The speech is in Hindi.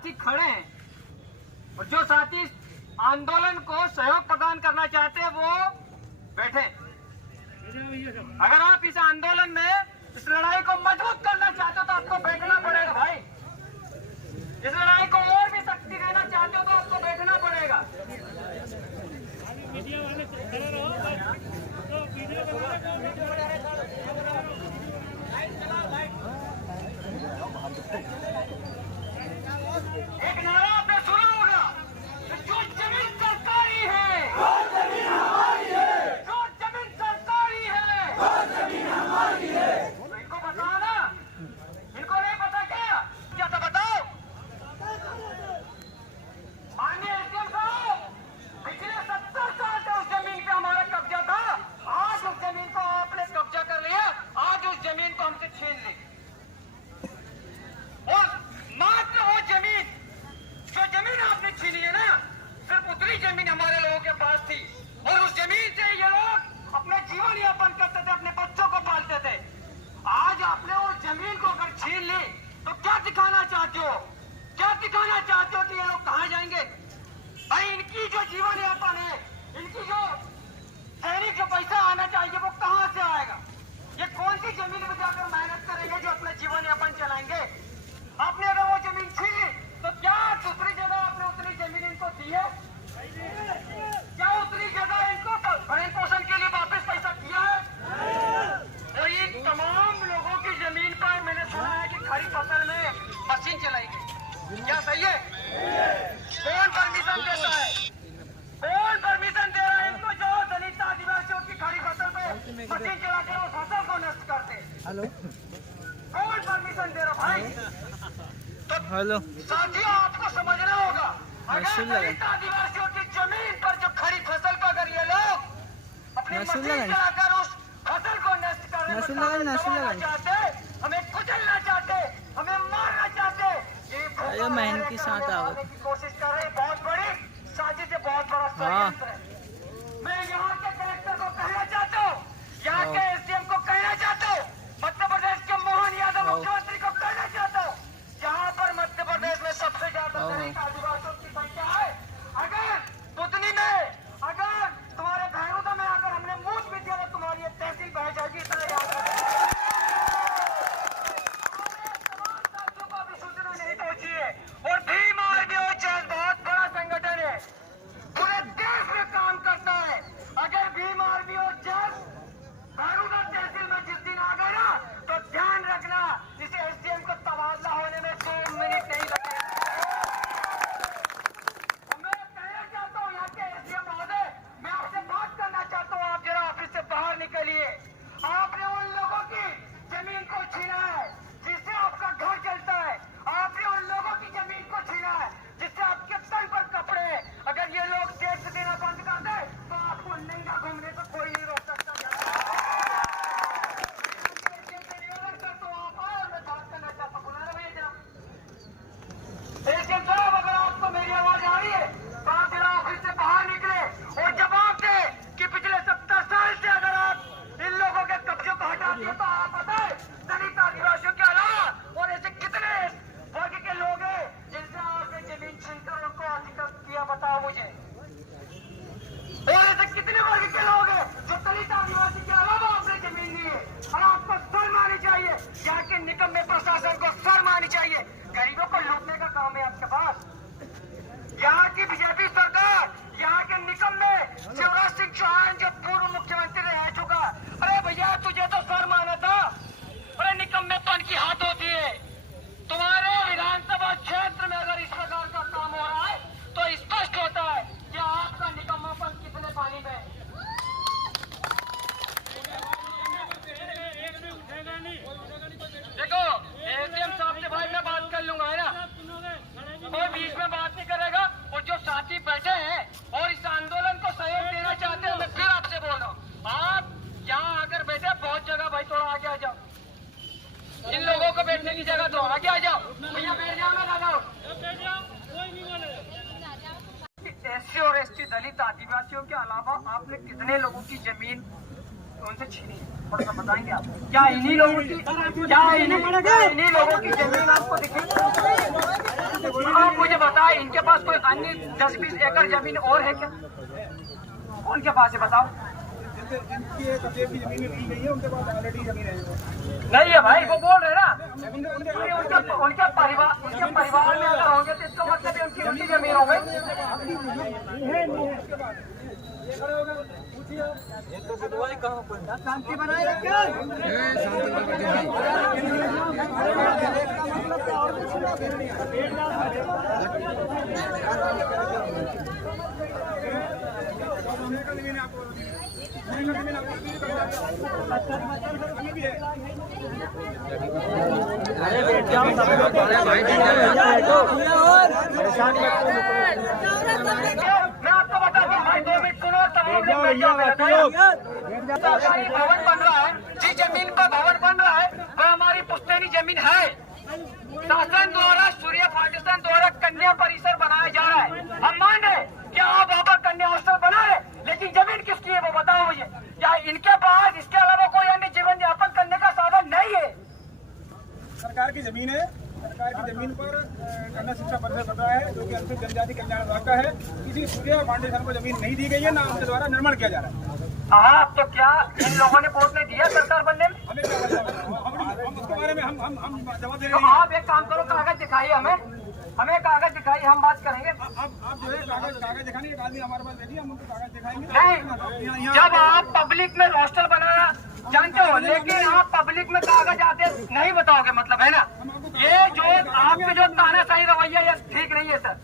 साथी खड़े हैं और जो साथी आंदोलन को सहयोग प्रदान करना चाहते हैं वो बैठे। अगर आप इस आंदोलन में इस लड़ाई को मजबूत करना चाहते हो तो आपको बैठना पड़ेगा भाई। इस लड़ाई को और भी शक्ति देना चाहते हो तो आपको बैठना पड़ेगा। एक नारा आपने सुना होगा, जो जमीन सरकारी है वो जमीन हमारी है, जो जमीन सरकारी है वो जमीन हमारी है। तो इनको बताओ ना, इनको नहीं पता क्या था बताओ। माननीय एसडीएम साहब, पिछले 70 साल से उस जमीन पे हमारा कब्जा था। आज उस जमीन को आपने कब्जा कर लिया, आज उस जमीन को हमसे छीन ली। और मात्र वो जमीन, जो जमीन आपने छीनी है ना, सिर्फ उतनी जमीन हमारे लोगों के पास थी और उस जमीन से ये लोग अपना जीवन यापन करते थे, अपने बच्चों को पालते थे। आज आपने वो जमीन को अगर छीन ली तो क्या दिखाना चाहते हो? क्या दिखाना चाहते हो कि ये लोग कहाँ जाएंगे? भाई इनकी जो जीवन यापन है, इनकी जो दैनिक जो पैसा आना चाहिए वो कहाँ से आएगा? ये कौन सी जमीन में जाकर मेहनत करेंगे जो अपना जीवन यापन चलाएंगे? आपने अगर वो जमीन छीन ली तो क्या दूसरी जगह आपने उतनी जमीन इनको दी है? क्या उतनी जगह इनको भरण पोषण के लिए वापस पैसा दिया है? और इन तमाम लोगों की जमीन पर मैंने सुना है कि खड़ी फसल में मशीन चलाई गई। क्या सही है? कौन परमिशन देता है? कौन परमिशन दे रहा है इनको जो दलित आदिवासियों की खड़ी फसल पे मशीन चलाकर वो फसल को नष्ट करते? हेलो, कौन परमिशन दे रहा भाई? हेलो साथियों, आपको समझना होगा, अगर दलित आदिवासियों की जमीन पर जो खड़ी फसल को अगर ये लोग अपनी मशीन चलाकर उस फसल को नष्ट करना चाहते, हमें कुचलना चाहते, हमें मारना चाहते, ये मेहनत के साथ आने की कोशिश कर रहे, बहुत बड़ी साजिश है, बहुत बड़ा षड्यंत्र है। मैं यहाँ के कलेक्टर को कहना चाहता हूँ, यहाँ के एसडीएम को कहना चाहता हूँ, मध्य प्रदेश के मोहन यादव मुख्यमंत्री को कहना चाहता हूँ, जहाँ पर मध्य प्रदेश में सबसे ज्यादा दलित आदिवासियों की संख्या है, अगर बुधनी में, अगर तुम्हारे भैरूदा में अगर हमने मूछ भी दिया तो तुम्हारी ये तहसील बह जाएगी। इतना याद रखना। तमाम साथियों को अभी सूचना नहीं पहुंची है और भीम आर्मी बहुत बड़ा संगठन है, पूरे देश में काम करता है। अगर भीम आर्मी भैरूदा तहसील में जिस दिन आ गए ना तो ध्यान रखना, इसे एसडीएम को तबादला होने में 2 मिनट नहीं लगेगा। मैं कहना चाहता हूँ यहाँ के एसडीएम महोदय, मैं आपसे बात करना चाहता हूँ, आप जरा ऑफिस से बाहर निकलिए। आपने उन लोगों की जमीन को छीना है जिससे आपका घर चलता है, आपने उन लोगों की जमीन को छीना है जिससे आपके तन पर कपड़े हैं। अगर ये लोग टैक्स देना बंद कर दे तो आपको नंगा घूमने को कोई नहीं रोक सकता। एसडीएम साहब, अगर आपको मेरी आवाज आ रही है तो आप जरा ऑफिस से बाहर निकले और जवाब दे कि पिछले 70 साल से अगर आप इन लोगों के कब्जे को हटा दिए तो आप बताए दलित आदिवासियों के अलावा और ऐसे कितने वर्ग के लोग हैं जिनसे आपने जमीन छीनकर उनको अधिकृत किया, बताओ मुझे। और ऐसे कितने वर्ग के लोग हैं जो दलित आदिवासी के अलावा आपने जमीन ली है? और आपको शर्म आनी चाहिए, यहाँ के निकम्मे प्रशासन को शर्म आनी चाहिए। गरीबों को लूटने का काम है आपके पास। यहाँ की बीजेपी सरकार, यहाँ के निकम्मे शिवराज सिंह चौहान जो पूर्व मुख्यमंत्री रह चुका, अरे भैया तुझे तो शर्म आना था। अरे निकम्मेपन की हाथ होती है। तुम्हारे विधानसभा क्षेत्र में अगर इस प्रकार का काम हो रहा है तो स्पष्ट होता है कि आपका निकम्मापन कितने पानी में है। देखो एसडीएम साहब से भाई मैं बात कर लूंगा, है ना, कोई बीच में बात नहीं करेगा। और जो साथी बैठे हैं और इस आंदोलन को सहयोग देना चाहते हैं, मैं फिर आपसे बोल रहा हूँ, आप यहाँ आकर बैठे, बहुत जगह भाई थोड़ा आगे आ जाओ, इन लोगों को बैठने की जगह तो आगे आ जाओ भैया, बैठ जाओ ना दादा। एससी और एसटी दलित आदिवासियों के अलावा आपने कितने लोगों की जमीन उनसे छीनी है? थोड़ा सा बताएंगे आप? क्या इन्हीं लोगों की जमीन आपको दिखी? आप मुझे बताएं, इनके पास कोई अन्य 10-20 एकड़ जमीन और है क्या? कौन के पास है बताओ? इनकी कब्जे की जमीन मिल गई है, उनके पास ऑलरेडी जमीन है। नहीं है भाई, वो बोल रहे ना उनके परिवार में अगर होंगे तो इसका मतलब है उनकी जमीन हो गई। शांति बनाए रखें। मैं आपको बता दूं भाई, 2 मिनट सुनो, तमाम लोग भवन बन रहा है, जिस जमीन पर भवन बन रहा है वह हमारी पुश्तैनी जमीन है। शासन द्वारा सूर्य फाउंडेशन द्वारा कन्या परिसर बनाया जा रहा है। हम मान रहे कि आप वहाँ पर कन्या हॉस्टल बना रहे, लेकिन जमीन किसकी है वो बताओ मुझे। क्या इनके पास इसके अलावा कोई अन्य जीवन यापन करने का साधन नहीं है? सरकार की जमीन है, सरकार की जमीन पर कन्या शिक्षा परिसर बन रहा है, जो कि अनुसूचित जनजाति कल्याण विभाग का है। किसी सूर्य फाउंडेशन को जमीन नहीं दी गई है, ना उनके द्वारा निर्माण किया जा रहा है। हाँ, तो क्या इन लोगों ने वोट नहीं दिया सरकार बनने में? हमें क्या हम उसके बारे में हम जवाब दे तो रहे हैं। आप एक काम करो, कागज दिखाइए हमें कागज दिखाइए, हम बात करेंगे। आप जो है कागज दिखाने, एक आदमी हमारे पास भेजिए, हम उनको कागज दिखाएंगे। नहीं, जब आप पब्लिक में हॉस्टल बनाना जानते हो, लेकिन आप पब्लिक में कागज आते नहीं बताओगे, मतलब है ना, ये जो आपके जो तानाशाही रवैया ये ठीक नहीं है सर।